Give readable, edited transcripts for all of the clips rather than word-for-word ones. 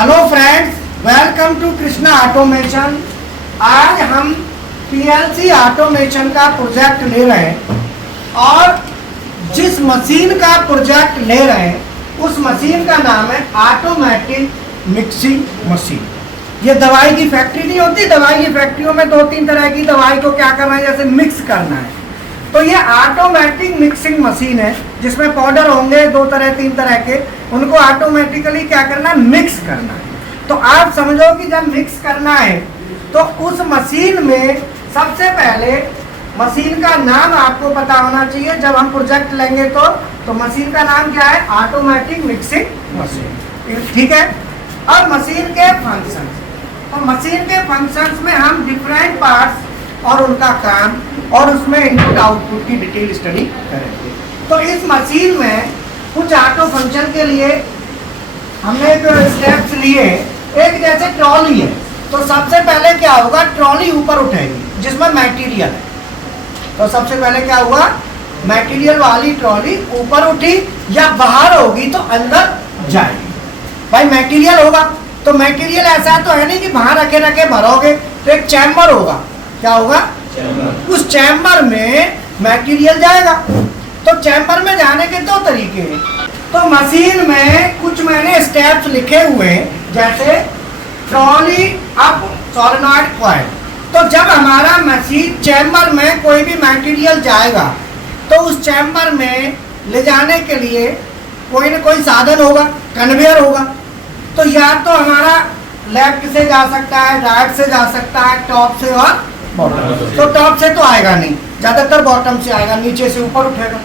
Hello friends, welcome to Krishna automation. आज हम PLC automation का प्रोजेक्ट ले रहे हैं और जिस मशीन का प्रोजेक्ट ले रहे हैं उस मशीन का नाम है ऑटोमेटिक मिक्सिंग मशीन। ये दवाई की फैक्ट्री नहीं होती, दवाई की फैक्ट्रियों में 2-3 तरह की दवाई को क्या करना है, जैसे मिक्स करना है। तो ये ऑटोमेटिक मिक्सिंग मशीन है जिसमें पाउडर होंगे 2-3 तरह के, उनको ऑटोमेटिकली क्या करना है, मिक्स करना है। तो आप समझो कि जब मिक्स करना है तो उस मशीन में सबसे पहले मशीन का नाम आपको पता होना चाहिए। जब हम प्रोजेक्ट लेंगे तो मशीन का नाम क्या है, ऑटोमेटिक मिक्सिंग मशीन, ठीक है। अब मशीन के फंक्शन, तो मशीन के फंक्शंस में हम डिफरेंट पार्ट्स और उनका काम और उसमें इनपुट आउटपुट की डिटेल स्टडी करेंगे। तो इस मशीन में कुछ ऑटो फंक्शन के लिए हमने जो स्टेप्स लिए, एक जैसे ट्रॉली है तो सबसे पहले क्या होगा, ट्रॉली ऊपर उठेगी जिसमें मटेरियल है। तो सबसे पहले क्या हुआ, मटेरियल वाली ट्रॉली ऊपर उठी या बाहर होगी तो अंदर जाएगी। भाई मटेरियल होगा तो मटेरियल ऐसा तो है नहीं कि बाहर रखे भरोगे, तो एक चैम्बर होगा। क्या होगा, उस चैम्बर में मटेरियल जाएगा। तो चैम्बर में जाने के 2 तरीके हैं। तो मशीन में कुछ मैंने स्टेप्स लिखे हुए हैं, जैसे ट्रॉली अप सोलेनॉइड कॉइल। तो जब हमारा मशीन चैम्बर में कोई भी मटेरियल जाएगा तो उस चैम्बर में ले जाने के लिए कोई न कोई साधन होगा, कन्वेयर होगा। तो या तो हमारा लेफ्ट से जा सकता है, राइट से जा सकता है, टॉप से और बॉटम। तो टॉप से तो आएगा नहीं, ज्यादातर बॉटम से आएगा, नीचे से ऊपर उठेगा।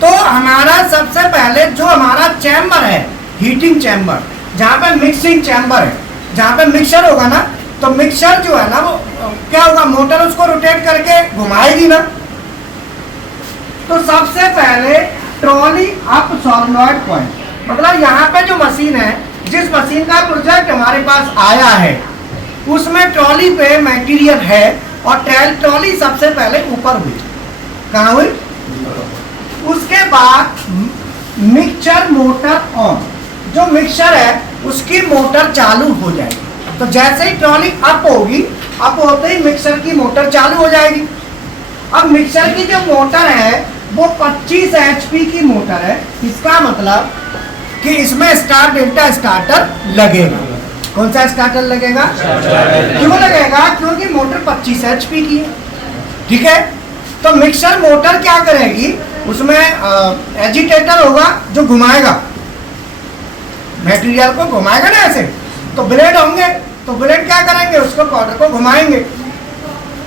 तो हमारा सबसे पहले जो हमारा चैम्बर है, हीटिंग चैम्बर, जहाँ पे मिक्सिंग चैम्बर है, जहाँ पे मिक्सर होगा ना, तो मिक्सर जो है ना वो क्या होगा, मोटर उसको रोटेट करके घुमाएगी ना। तो सबसे पहले ट्रॉली अप सोलेनॉइड कॉइल, मतलब यहाँ पे जो मशीन है, जिस मशीन का प्रोजेक्ट हमारे पास आया है उसमें ट्रॉली पे मटेरियल है और ट्रॉली सबसे पहले ऊपर हुई। कहाँ हुई? उसके बाद मिक्सचर मोटर ऑन, जो मिक्सचर है उसकी मोटर चालू हो जाएगी। तो जैसे ही ट्रॉली अप होगी, अप होते ही मिक्सर की मोटर चालू हो जाएगी। अब मिक्सर की जो मोटर है वो 25 HP की मोटर है। इसका मतलब कि इसमें स्टार डेल्टा स्टार्टर लगेगा। कौन सा स्टार्टर लगेगा? क्यों लगेगा? क्योंकि मोटर 25 HP की है, ठीक है। तो मिक्सर मोटर क्या करेगी, उसमें एजिटेटर होगा जो घुमाएगा, मटेरियल को घुमाएगा ना ऐसे। तो ब्लेड होंगे, तो ब्लेड क्या करेंगे, उसको पाउडर को घुमाएंगे।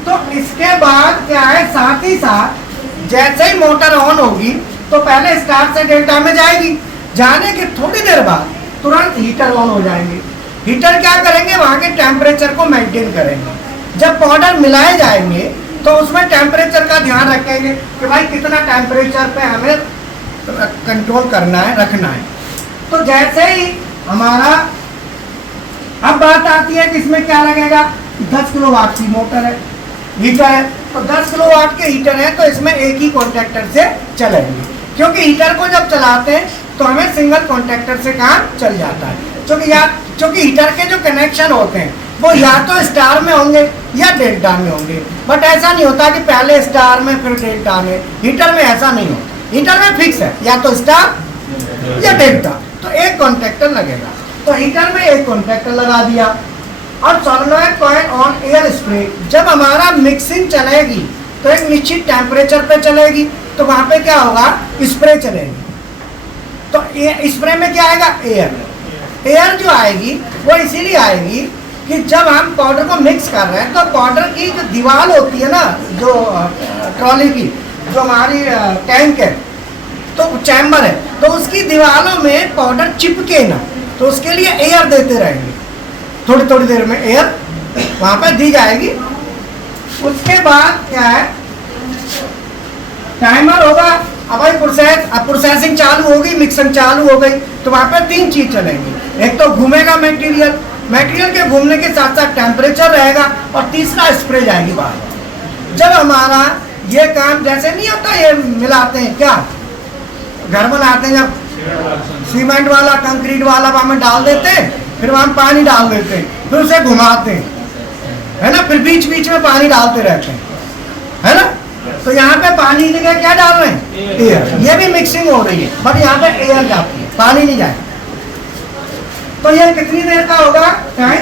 तो इसके बाद क्या है, साथ ही साथ जैसे ही मोटर ऑन होगी तो पहले स्टार से डेल्टा में जाएगी, जाने के थोड़ी देर बाद तुरंत हीटर ऑन हो जाएंगे। हीटर क्या करेंगे, वहाँ के टेम्परेचर को मेंटेन करेंगे। जब पाउडर मिलाए जाएंगे तो उसमें टेम्परेचर का ध्यान रखेंगे कि भाई कितना टेम्परेचर पे हमें कंट्रोल करना है, रखना है। तो जैसे ही हमारा, अब बात आती है कि इसमें क्या लगेगा, 10 किलोवाट की मोटर है, हीटर है। तो 10 किलोवाट के हीटर है तो इसमें एक ही कॉन्ट्रैक्टर से चलेंगे, क्योंकि हीटर को जब चलाते हैं तो हमें सिंगल कॉन्ट्रैक्टर से काम चल जाता है। क्योंकि हीटर के जो कनेक्शन होते हैं वो या तो स्टार में होंगे या डेल्टा में होंगे। बट ऐसा नहीं होता कि पहले स्टार में फिर डेल्टा में। हीटर में ऐसा नहीं होता, हीटर में फिक्स है, या तो स्टार या डेल्टा। तो एक कॉन्ट्रैक्टर लगेगा। तो हीटर में एक कॉन्ट्रैक्टर लगा दिया। और solenoid coil on air spray, जब हमारा मिक्सिंग चलेगी तो एक निश्चित टेम्परेचर पे चलेगी, तो वहाँ पे क्या होगा, स्प्रे चलेगी। तो स्प्रे में क्या आएगा, एयर। एयर जो आएगी वो इसीलिए आएगी कि जब हम पाउडर को मिक्स कर रहे हैं तो पाउडर की जो दीवार होती है ना, जो ट्रॉली की, जो हमारी टैंक है, तो चैम्बर है, तो उसकी दीवारों में पाउडर चिपके ना, तो उसके लिए एयर देते रहेंगे। थोड़ी थोड़ी देर में एयर वहाँ पे दी जाएगी। उसके बाद क्या है, टाइमर होगा। अब भाई प्रोसेसिंग चालू होगी, मिक्सिंग चालू हो गई, तो वहाँ पे 3 चीज चलेंगी। एक तो घूमेगा मटेरियल के घूमने के साथ साथ टेम्परेचर रहेगा, और तीसरा स्प्रे जाएगी बाहर। जब हमारा ये काम, जैसे नहीं होता, ये मिलाते हैं क्या, घर बनाते हैं, जब सीमेंट वाला कंक्रीट वाला वहाँ में डाल देते हैं फिर हम पानी डाल देते हैं, फिर उसे घुमाते हैं, है ना, फिर बीच बीच में पानी डालते रहते हैं, है ना। तो यहाँ पे पानी की जगह क्या डाल रहे हैं? एयर। ये भी मिक्सिंग हो रही है, बट यहाँ पे एयर जाती है, पानी नहीं जाए। तो ये कितनी देर का होगा टाइम?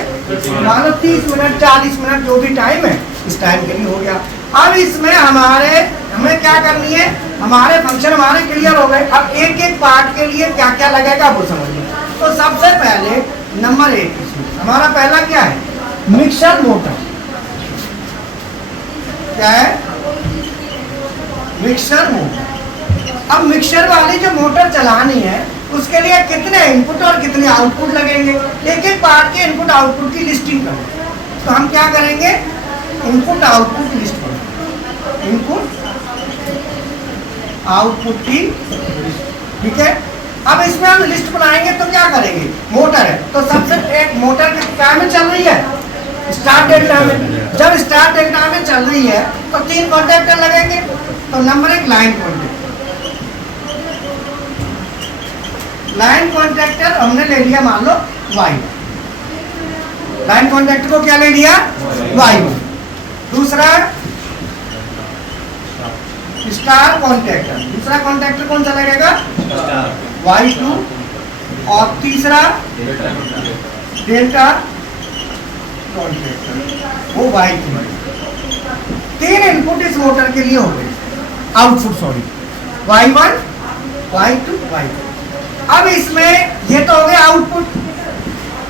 मान लो 30 मिनट 40 मिनट जो भी टाइम है, इस टाइम के लिए हो गया। अब इसमें हमें क्या करनी है, हमारे फंक्शन हमारे क्लियर हो गए। अब एक एक पार्ट के लिए क्या क्या लगेगा वो समझिए। तो सबसे पहले नंबर 1 हमारा पहला क्या है? Mixer motor. क्या है? Mixer motor. अब मिक्सर वाली जो मोटर चलानी है उसके लिए कितने इनपुट और कितने आउटपुट लगेंगे, एक एक पार्ट के इनपुट आउटपुट की लिस्टिंग करें। तो हम क्या करेंगे? इनपुट आउटपुट लिस्ट करेंगे, इनपुट आउटपुट की, ठीक है। अब इसमें हम लिस्ट बनाएंगे तो क्या करेंगे? मोटर है तो सबसे एक मोटर किस टाइम में चल रही है? स्टार्ट डेल्टा में। जब स्टार्ट डेल्टा में चल रही है तो 3 कॉन्टैक्टर लगेंगे। तो number 1 line contactor. Line contractor हमने ले लिया मान लो Y1। लाइन कॉन्ट्रैक्टर को क्या ले लिया? Y1। दूसरा स्टार कॉन्ट्रैक्टर। दूसरा कॉन्ट्रैक्टर कौन सा लगेगा? Y2। और तीसरा डेल्टा कॉन्ट्रैक्टर, वो Y3। 3 इनपुट इस मोटर के लिए हो गए, output sorry, Y1 Y2 Y3। अब इसमें ये तो हो गया आउटपुट।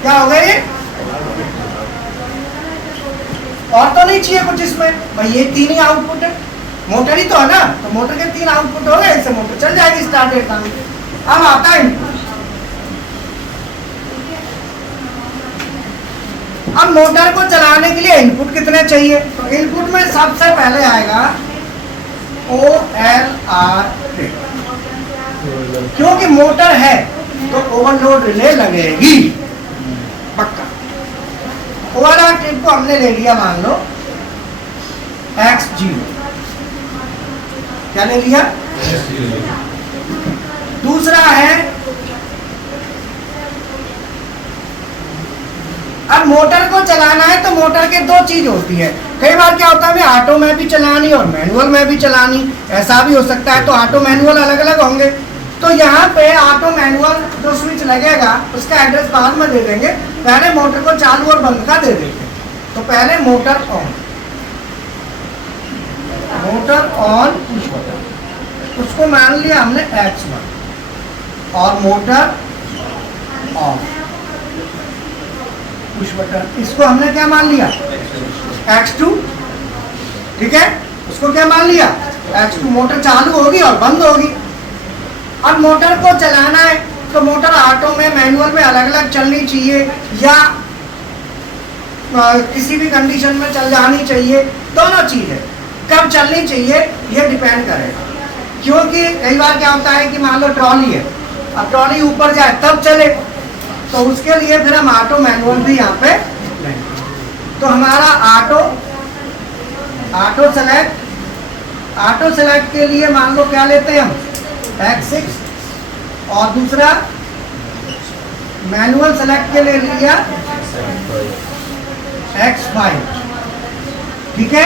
क्या हो गया ये? और तो नहीं चाहिए कुछ इसमें भाई, ये 3 ही आउटपुट है, मोटर ही तो है ना। तो मोटर के 3 आउटपुट हो गए, इससे मोटर चल जाएगी स्टार्ट डेल्टा में। अब आता है इनपुट। अब मोटर को चलाने के लिए इनपुट कितने चाहिए? तो इनपुट में सबसे पहले आएगा OLR। क्योंकि मोटर है तो ओवरलोड रिले लगेगी पक्का। OLR ट्रिप को हमने ले लिया मान लो X0। क्या ले लिया? दूसरा है, अब मोटर को चलाना है तो मोटर के 2 चीज होती है। कई बार क्या होता है, हमें ऑटो में भी चलानी और मैनुअल में भी चलानी, ऐसा भी हो सकता है। तो ऑटो मैनुअल अलग अलग होंगे। तो यहाँ पे ऑटो मैनुअल जो स्विच लगेगा उसका एड्रेस बाद में दे देंगे, पहले मोटर को चालू और बंद का दे देंगे। तो पहले motor on, motor on push button, उसको मान लिया हमने X1। और मोटर ऑफ पुश बटन, इसको हमने क्या मान लिया? X2। ठीक है, उसको क्या मान लिया? X2। मोटर चालू होगी और बंद होगी। अब मोटर को चलाना है तो मोटर ऑटो में मैनुअल में अलग अलग चलनी चाहिए या किसी भी कंडीशन में चल जानी चाहिए, दोनों चीजें कब चलनी चाहिए ये डिपेंड करेगा। क्योंकि कई बार क्या होता है कि मान लो ट्रॉली है, अब ट्रॉली ऊपर जाए तब चले, तो उसके लिए फिर हम ऑटो मैनुअल भी यहाँ पे लेंगे। तो हमारा ऑटो सेलेक्ट के लिए मान लो क्या लेते हैं हम? X6। और दूसरा मैनुअल सेलेक्ट के लिए लिया X5। ठीक है,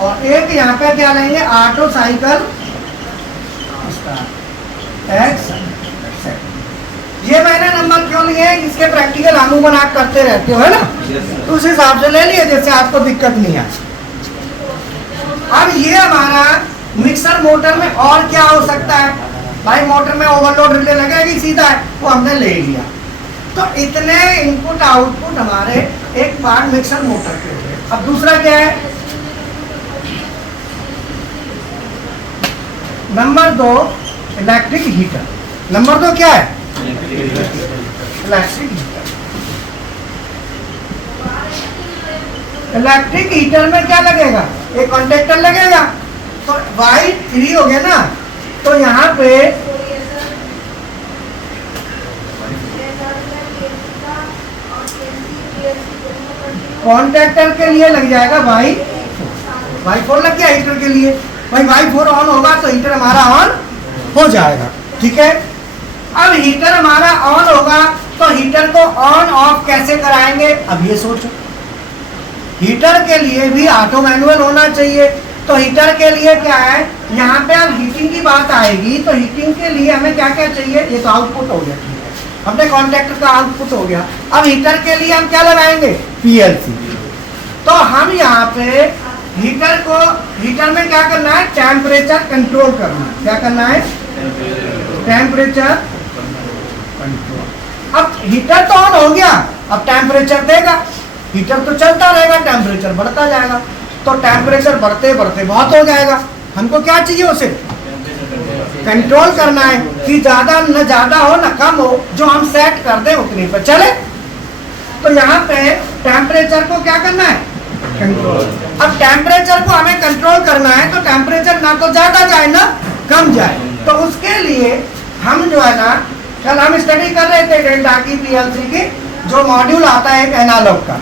और एक यहाँ पे क्या लेंगे? Auto cycle X7। ये मैंने नंबर क्यों लिए हैं? इसके प्रैक्टिकल हम बना करते रहते हो, है ना। तो उस हिसाब से ले लिए जैसे आपको दिक्कत नहीं आए। अब ये हमारा मिक्सर मोटर में और क्या हो सकता है भाई? मोटर में ओवरलोड रिले लगेगी सीधा है, वो हमने ले लिया। तो इतने इनपुट आउटपुट हमारे एक पार्ट मिक्सर मोटर के हो गए। अब दूसरा क्या है? Number 2 electric heater. नंबर 2 क्या है? Electric heater. इलेक्ट्रिक हीटर में क्या लगेगा? एक कॉन्टेक्टर लगेगा। तो Y3 हो गया ना, तो यहाँ पे कॉन्टेक्टर के लिए लग जाएगा Y4 लग गया हीटर के लिए। भाई Y4 ऑन होगा तो हीटर हमारा ऑन हो जाएगा। ठीक है, अब हीटर हमारा ऑन होगा तो हीटर को ऑन ऑफ कैसे कराएंगे, अब ये सोचो। हीटर के लिए भी ऑटो मैनुअल होना चाहिए। तो हीटर के लिए क्या है, यहाँ पे अब हीटिंग की बात आएगी तो हीटिंग के लिए हमें क्या क्या चाहिए, ये तो आउटपुट हो गया, ठीक है, अपने कॉन्टैक्टर का आउटपुट हो गया। अब हीटर के लिए हम क्या लगाएंगे, पीएलसी। तो हम यहाँ पे हीटर में क्या करना है, टेम्परेचर कंट्रोल करना है। क्या करना है, टेम्परेचर कंट्रोल। अब हीटर तो ऑन हो गया, अब टेम्परेचर देगा, हीटर तो चलता रहेगा, टेम्परेचर बढ़ता जाएगा। तो टेम्परेचर बढ़ते बढ़ते बहुत हो जाएगा। हमको क्या चाहिए, उसे कंट्रोल करना है कि ज्यादा न ज्यादा हो न कम हो, जो हम सेट कर दें उतनी पर चले। तो यहाँ पे टेम्परेचर को क्या करना है, कंट्रोल। अब टेम्परेचर को हमें कंट्रोल करना है तो टेम्परेचर ना तो ज्यादा जाए ना कम जाए। तो उसके लिए हम जो है ना, कल हम स्टडी कर रहे थे डेल्टा की, पीएलसी की, जो मॉड्यूल आता है एक एनालॉग का,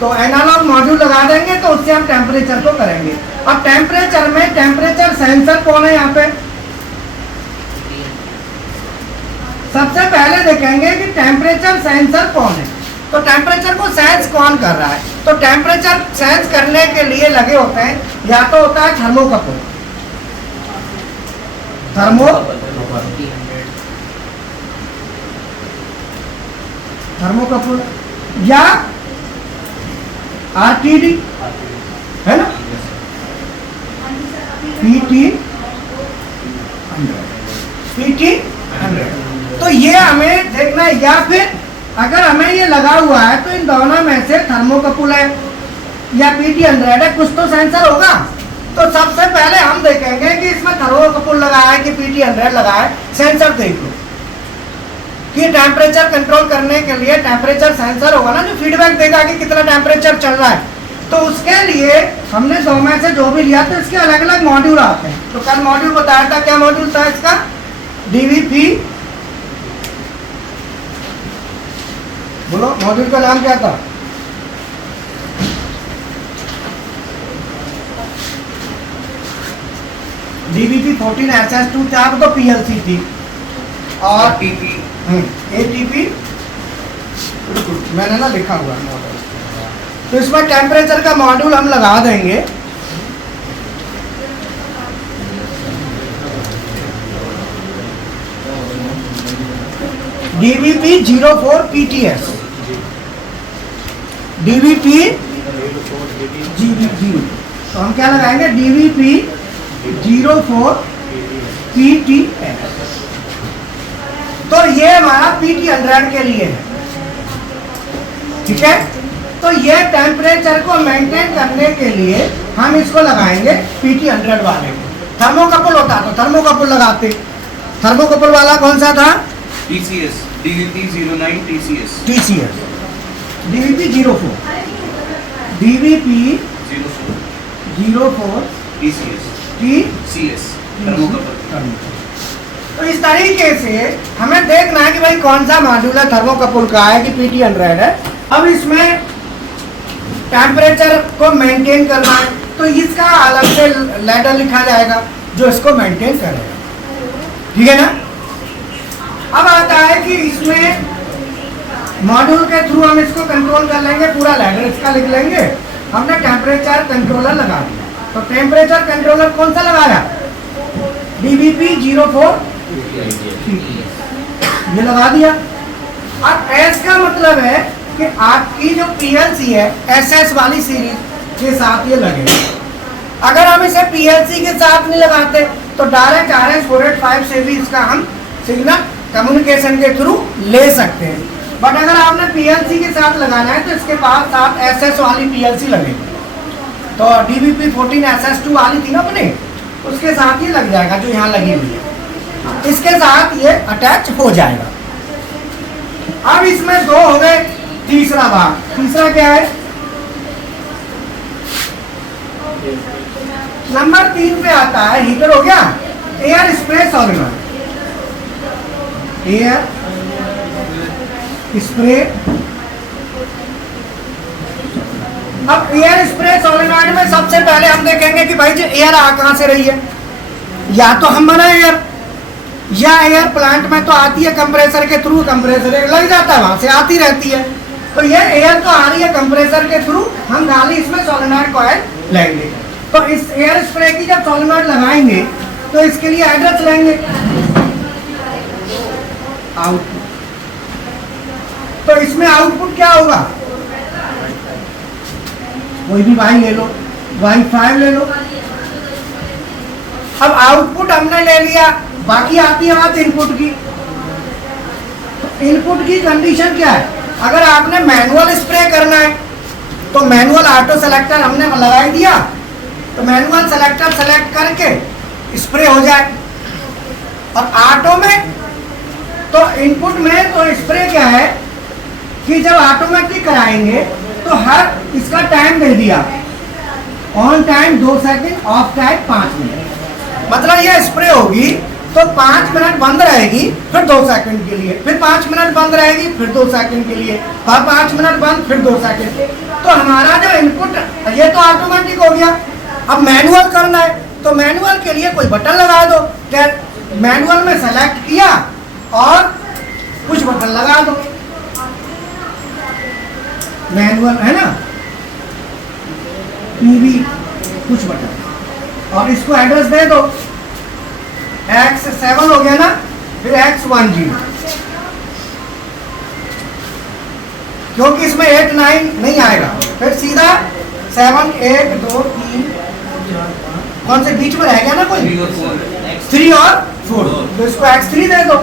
तो एनालॉग मॉड्यूल लगा देंगे तो उससे हम टेम्परेचर को करेंगे। अब टेम्परेचर में टेम्परेचर सेंसर कौन है, यहाँ पे सबसे पहले देखेंगे कि टेम्परेचर सेंसर कौन है। तो टेम्परेचर को सेंस कौन कर रहा है, तो टेम्परेचर सेंस करने के लिए लगे होते हैं, या तो होता है थर्मोकपल, थर्मोकपल या आरटीडी, है ना, PT100। तो ये हमें देखना है, या फिर अगर हमें ये लगा हुआ है तो इन दोनों में से थर्मोकपल है या PT100 है, कुछ तो सेंसर होगा। तो सबसे पहले हम देखेंगे कि इसमें थर्मोकपल लगा है कि PT100 लगा है। सेंसर देख लो कि टेम्परेचर कंट्रोल करने के लिए टेम्परेचर सेंसर होगा ना, जो फीडबैक देगा कि कितना टेम्परेचर चल रहा है। तो उसके लिए हमने दो में से जो भी लिया तो इसके अलग अलग मॉड्यूल आते हैं। तो कल मॉड्यूल बताया था, क्या मॉड्यूल था इसका, DVP, बोलो मॉड्यूल का नाम क्या था, DVP14SS2 था, तो PLC थी, और ATP मैंने ना लिखा हुआ है मॉड्यूल। तो इसमें टेम्परेचर का मॉड्यूल हम लगा देंगे। DVP04 PTS, तो हम क्या लगाएंगे, DVP04 PTS। तो ये हमारा PT100 के लिए है, ठीक है। तो ये टेम्परेचर को मेंटेन करने के लिए हम इसको लगाएंगे PT100 वाले को। थर्मोकपल होता तो थर्मोकपल लगाते। थर्मोकपल वाला कौन सा था, TCS, DVP09 TCS, DVP04 TCS thermocouple. तो इस तरीके से हमें देखना है कि भाई कौन सा मॉड्यूल है, थर्मोकपल का है कि PT100 है। अब इसमें टेम्परेचर को मेंटेन करना है तो इसका अलग से लैडर लिखा जाएगा जो इसको मेंटेन करेगा, ठीक है ना। अब आता है कि इसमें मॉड्यूल के थ्रू हम इसको कंट्रोल कर लेंगे, पूरा लैडर इसका लिख लेंगे। हमने टेम्परेचर कंट्रोलर लगा दिया, तो टेम्परेचर कंट्रोलर कौन सा लगाया, DVP04 ये लगा दिया। अब एस का मतलब है कि आपकी जो PLC है SS वाली सीरीज के साथ ये लगेगा। अगर हम इसे PLC के साथ नहीं लगाते तो डायरेक्ट RS485 से भी इसका हम सिग्नल कम्युनिकेशन के थ्रू ले सकते हैं। बट अगर आपने PLC के साथ लगाना है तो इसके पास साथ SS वाली PLC लगेगी। तो DVP14SS2 वाली थी ना अपने, उसके साथ ही लग जाएगा जो यहाँ लगी हुई है, इसके साथ ये अटैच हो जाएगा। अब इसमें दो हो गए, तीसरा भाग, तीसरा क्या है, नंबर 3 पे आता है, हीटर हो गया, air spray solenoid, air spray. अब एयर स्प्रे सॉलिनॉइड में सबसे पहले हम देखेंगे कि भाई जो एयर आ कहां से रही है, या तो हम बनाए एयर या एयर प्लांट में तो आती है कंप्रेसर के थ्रू, कंप्रेसर लग जाता है, वहां से आती रहती है। तो ये एयर तो आ रही है कंप्रेसर के थ्रू, हम खाली इसमें सोलेनॉइड कॉइल लेंगे। तो इस एयर स्प्रे की जब सोलेनॉइड लगाएंगे तो इसके लिए एड्रेस लेंगे आउटपुट। तो इसमें आउटपुट क्या होगा, कोई भी वाई ले लो, Y5 ले लो। अब आउटपुट हमने ले लिया, बाकी आती है बात इनपुट की। तो इनपुट की कंडीशन क्या है, अगर आपने मैनुअल स्प्रे करना है तो मैनुअल ऑटो सेलेक्टर हमने लगा दिया, तो मैनुअल सेलेक्टर सेलेक्ट करके स्प्रे हो जाए। और ऑटो में तो इनपुट में तो स्प्रे क्या है कि जब ऑटोमेटिक कराएंगे तो हर इसका टाइम दे दिया, on time 2 second, of time 5 minute. मतलब ये स्प्रे होगी तो 5 मिनट बंद रहेगी, फिर 2 सेकंड के लिए, फिर 5 मिनट बंद रहेगी, फिर 2 सेकंड के लिए, फिर 5 मिनट बंद, फिर 2 सेकंड। तो हमारा जो इनपुट ये तो ऑटोमेटिक हो गया। अब मैनुअल करना है तो मैनुअल के लिए कोई बटन लगा दो, क्या मैनुअल में सेलेक्ट किया और कुछ बटन लगा दो, मैनुअल है ना, पीवी कुछ बटन, और इसको एड्रेस दे दो, X7 हो गया ना, फिर X10, क्योंकि इसमें 8 9 नहीं आएगा, फिर सीधा 7 1 2 3 कौन से बीच में रह गया ना कोई 3 और 4, तो इसको X3 दे दो,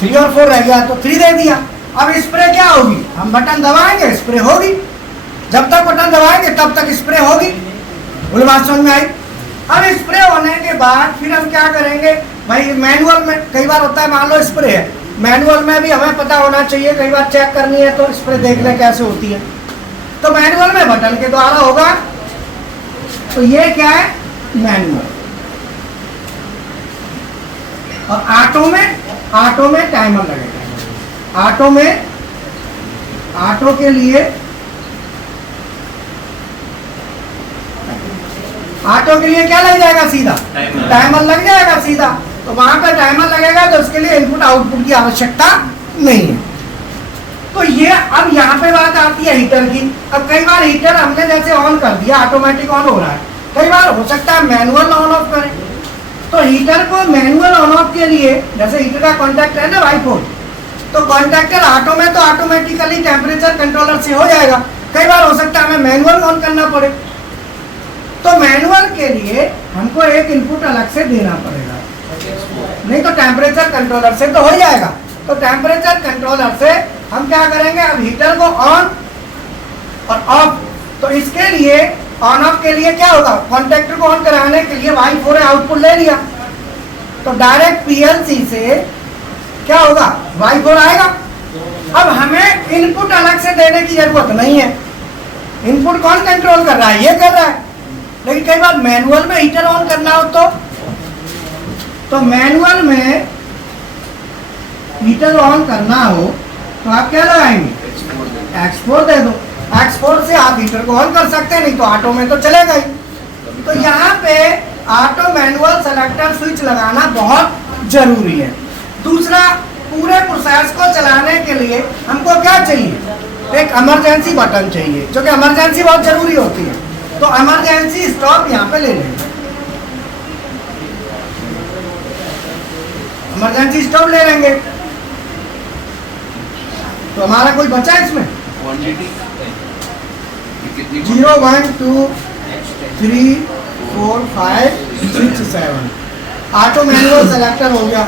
3 और 4 रह गया तो 3 दे दिया। अब स्प्रे क्या होगी, हम बटन दबाएंगे स्प्रे होगी, जब तक बटन दबाएंगे तब तक स्प्रे होगी। बोले बात समझ में आई। अब स्प्रे होने के बाद फिर हम क्या करेंगे भाई, मैनुअल में कई बार होता है, मान लो स्प्रे है, मैनुअल में भी हमें पता होना चाहिए, कई बार चेक करनी है तो स्प्रे देख लें कैसे होती है। तो मैनुअल में बटन के द्वारा होगा, तो ये क्या है मैनुअल। और ऑटो में टाइमर लगेगा। ऑटो के लिए क्या लग जाएगा, सीधा टाइमर लग जाएगा सीधा। तो वहां पर टाइमर लगेगा तो उसके लिए इनपुट आउटपुट की आवश्यकता नहीं है। तो ये अब यहाँ पे बात आती है हीटर की। अब कई बार हीटर हमने जैसे ऑन कर दिया, ऑटोमेटिक ऑन हो रहा है, कई बार हो सकता है मैनुअल ऑन ऑफ करें। तो हीटर को मैनुअल ऑन ऑफ के लिए, जैसे हीटर का कॉन्टैक्ट है ना Y4, तो कॉन्टैक्टर ऑटो में तो ऑटोमेटिकली टेम्परेचर कंट्रोलर से हो जाएगा, कई बार हो सकता है हमें मैनुअल ऑन करना पड़े। तो मैनुअल के लिए हमको एक इनपुट अलग से देना पड़ेगा, नहीं तो टेम्परेचर कंट्रोलर से तो हो जाएगा। तो टेम्परेचर कंट्रोलर से हम क्या करेंगे, अब हीटर को ऑन और ऑफ। तो इसके लिए ऑन ऑफ के लिए क्या होगा, कॉन्टैक्टर को ऑन कराने के लिए Y4 आउटपुट ले लिया, तो डायरेक्ट PLC से क्या होगा Y4 आएगा। अब हमें इनपुट अलग से देने की जरूरत नहीं है, इनपुट कौन कंट्रोल कर रहा है, ये कर रहा है। लेकिन कई बार मैनुअल में हीटर ऑन करना हो तो मैनुअल में हीटर ऑन करना हो तो आप क्या लगाएंगे, X4 दे दो। X4 से आप हीटर को ऑन कर सकते हैं, नहीं तो ऑटो में तो चलेगा ही। तो यहाँ पे ऑटो मैनुअल सेलेक्टर स्विच लगाना बहुत जरूरी है। दूसरा, पूरे प्रोसेस को चलाने के लिए हमको क्या चाहिए, एक इमरजेंसी बटन चाहिए, जो कि इमरजेंसी बहुत जरूरी होती है। तो इमरजेंसी स्टॉप यहाँ पे ले लेंगे, इमरजेंसी स्टॉप ले लेंगे। तो हमारा कोई बचा है इसमें 0 1 2 3 4 5 6 7 ऑटो मैनुअल सेलेक्टर हो गया।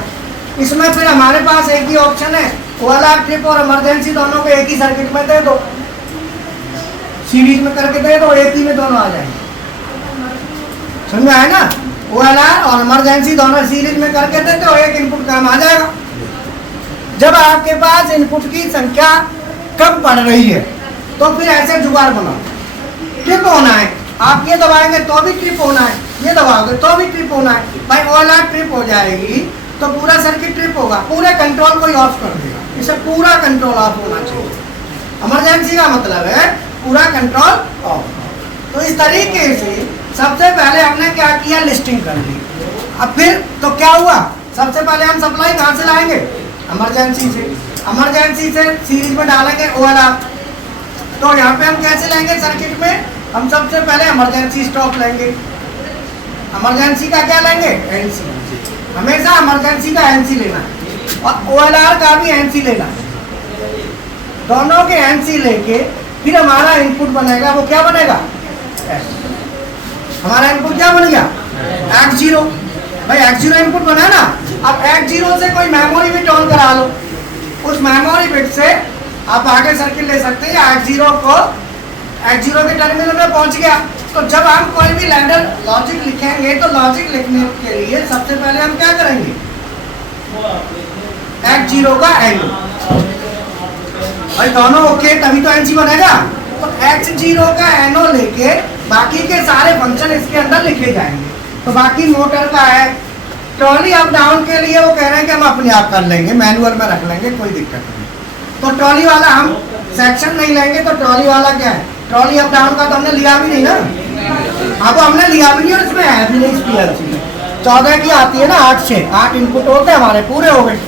इसमें फिर हमारे पास एक ही ऑप्शन है, ओवरलैप ट्रिप और इमरजेंसी दोनों को एक ही सर्किट में दे दो, सीरीज में करके दे दो, एक ही में दोनों आ जाएंगे। समझ में आया ना, ओवरलैप और इमरजेंसी दोनों सीरीज में करके देते हो, एक इनपुट काम आ जाएगा। जब आपके पास इनपुट की संख्या कम पड़ रही है तो फिर ऐसे जुगाड़ बनाओ, ट्रिप होना है, आप ये दबाएंगे तो भी ट्रिप होना है, ये दबाओगे तो भी ट्रिप होना है। भाई ओवरलैप ट्रिप हो जाएगी तो पूरा सर्किट ट्रिप होगा, पूरे कंट्रोल को ही ऑफ कर देगा, इसे पूरा कंट्रोल ऑफ होना चाहिए। इमरजेंसी का मतलब है पूरा कंट्रोल ऑफ। तो इस तरीके से सबसे पहले हमने क्या किया, लिस्टिंग कर ली। अब फिर तो क्या हुआ, सबसे पहले हम सप्लाई कहाँ से लाएंगे, इमरजेंसी से। इमरजेंसी से सीरीज में डालेंगे OLR। तो यहाँ पे हम कैसे लेंगे सर्किट में, हम सबसे पहले इमरजेंसी स्टॉप लेंगे। इमरजेंसी का क्या लेंगे, NC। हमेशा इमरजेंसी का NC लेना है और OLR का भी NC लेना है। दोनों के NC लेके फिर हमारा इनपुट बनेगा, वो क्या बनेगा, हमारा इनपुट क्या बन गया, X0। भाई X0 इनपुट बना ना। अब X0 से कोई मेमोरी बिट ऑन करा लो, उस मेमोरी बिट से आप आगे सर्किट ले सकते हैं। X0 के टर्मिनल में पहुंच गया। तो जब हम कोई भी लैडर लॉजिक लिखेंगे तो लॉजिक लिखने के लिए सबसे पहले हम क्या करेंगे, X0 का एनो। भाई दोनों ओके तभी तो NC बनेगा। तो X0 का एनो लेके बाकी के सारे फंक्शन इसके अंदर लिखे जाएंगे। तो बाकी मोटर का है, ट्रॉली अप डाउन के लिए वो कह रहे हैं कि हम अपने आप कर लेंगे, मैनुअल में रख लेंगे, कोई दिक्कत नहीं। तो ट्रॉली वाला हम सेक्शन नहीं लेंगे। तो ट्रॉली वाला क्या है, ट्रॉली अप डाउन का तो हमने लिया भी नहीं ना। अब हमने लिया भी नहीं और इसमें है भी नहीं इस PLC में। 14 की आती है ना, 8 इनपुट होते हैं हमारे, पूरे हो गए।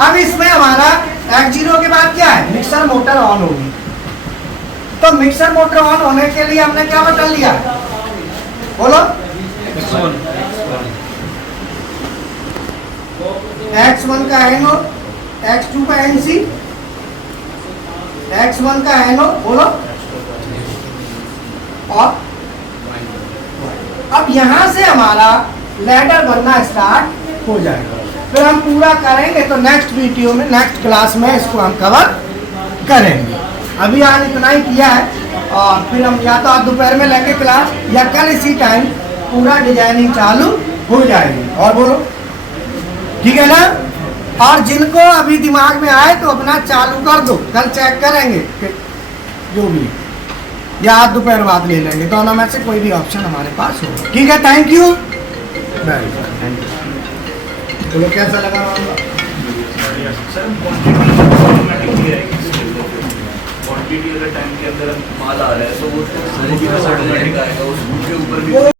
अब इसमें हमारा X0 के बाद क्या है, मिक्सर मोटर ऑन होगी। तो मिक्सर मोटर ऑन होने के लिए हमने क्या बटन लिया, बोलो, X1 का एनो, X2 का NC, X1 का एनो, बोलो। और अब यहां से हमारा लैडर बनना स्टार्ट हो जाएगा। फिर हम पूरा करेंगे तो नेक्स्ट वीडियो में, नेक्स्ट क्लास में इसको हम कवर करेंगे। अभी आज इतना ही किया है और फिर हम या तो आज दोपहर में लेंगे क्लास या कल इसी टाइम पूरा डिजाइनिंग चालू हो जाएगी। और बोलो, ठीक है ना। और जिनको अभी दिमाग में आए तो अपना चालू कर दो, कल चेक करेंगे कि जो भी, या आज दोपहर बाद ले लेंगे, दोनों में से कोई भी ऑप्शन हमारे पास हो। ठीक है, थैंक यू। बोलो कैसा लगा सर क्वांटिटी अगर टाइम के अंदर माल आ रहा है तो वो ऑटोमेटिक आएगा, उसके ऊपर भी